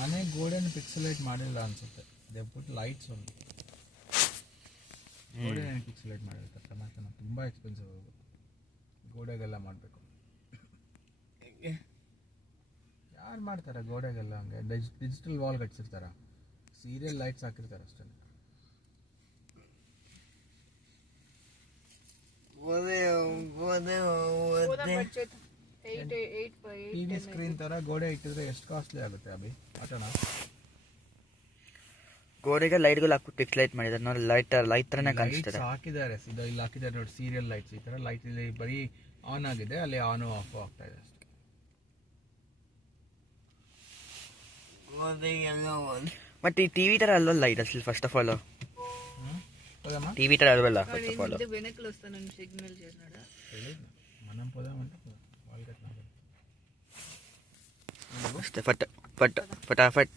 ಮನೆ ಗೋಡೆನ ಪಿಕ್ಸಲೇಟ್ ಮಾಡಿಲ್ಲ ಅನ್ಸುತ್ತೆ. ದೇ ಪುಟ್ ಲೈಟ್ಸ್ ಒಂದು ಗೋಡೆನ ಪಿಕ್ಸಲೇಟ್ ಮಾಡಿರ್ತಾರೆ. ಟಮಾಟನ ತುಂಬ ಎಕ್ಸ್ಪೆನ್ಸಿವ್ ಅದು, ಗೋಡೆಗೆಲ್ಲ ಮಾಡಬೇಕು. ಯಾರು ಮಾಡ್ತಾರೆ ಗೋಡೆಗೆಲ್ಲ? ಹಂಗೆ ಡಿಜಿಟಲ್ ವಾಲ್ ಕಟ್ಸಿರ್ತಾರ, ಸೀರಿಯಲ್ ಲೈಟ್ಸ್ ಹಾಕಿರ್ತಾರೆ ಅಷ್ಟೇ. ಟಿವಿ ಸ್ಕ್ರೀನ್ ತರ ಗೋಡೆ ಇಟ್ಟಿದ್ರೆ ಎಷ್ಟು ಕಾಸ್ಟ್ಲಿ ಆಗುತ್ತೆ ಅಭಿ? ಆಟೋಣ ಗೋಡೆಗೆ ಲೈಟ್ಗಳು ಹಾಕಿ ಪಿಕ್ಸ್ ಲೈಟ್ ಮಾಡಿದ್ದಾರೆ ನೋಡಿ. ಲೈಟ್ ತರನೇ ಕಾಣಿಸ್ತಾರೆ. ಹಾಕಿದ್ದಾರೆ, ಇಲ್ಲಿ ಹಾಕಿದ್ದಾರೆ ನೋಡಿ, ಸೀರಿಯಲ್ ಲೈಟ್ಸ್. ಈ ತರ ಲೈಟ್ ಇಲ್ಲಿ ಬರೀ ಆನ್ ಆಗಿದೆ, ಅಲ್ಲಿ ಆನ್ ಆಫ್ ಆಗ್ತಾ ಇದೆ ಅಷ್ಟೇ. ಮತ್ತೆ ಈ ಟಿವಿ ತರ ಅಲ್ವಲ್ಲ ಇದು ಅಸಲು. ಫಸ್ಟ್ ಆಫ್ ಆಲ್ టీవీ ತರ అల్వల్ల ఫస్ట్ ఆఫ్ ఆల్ వెనకలు వస్తానని సిగ్నల్ చేసినాడా? మనం పోదామంటే వాళ్ళకి ఫట్ ఫట్ ఫటాఫట్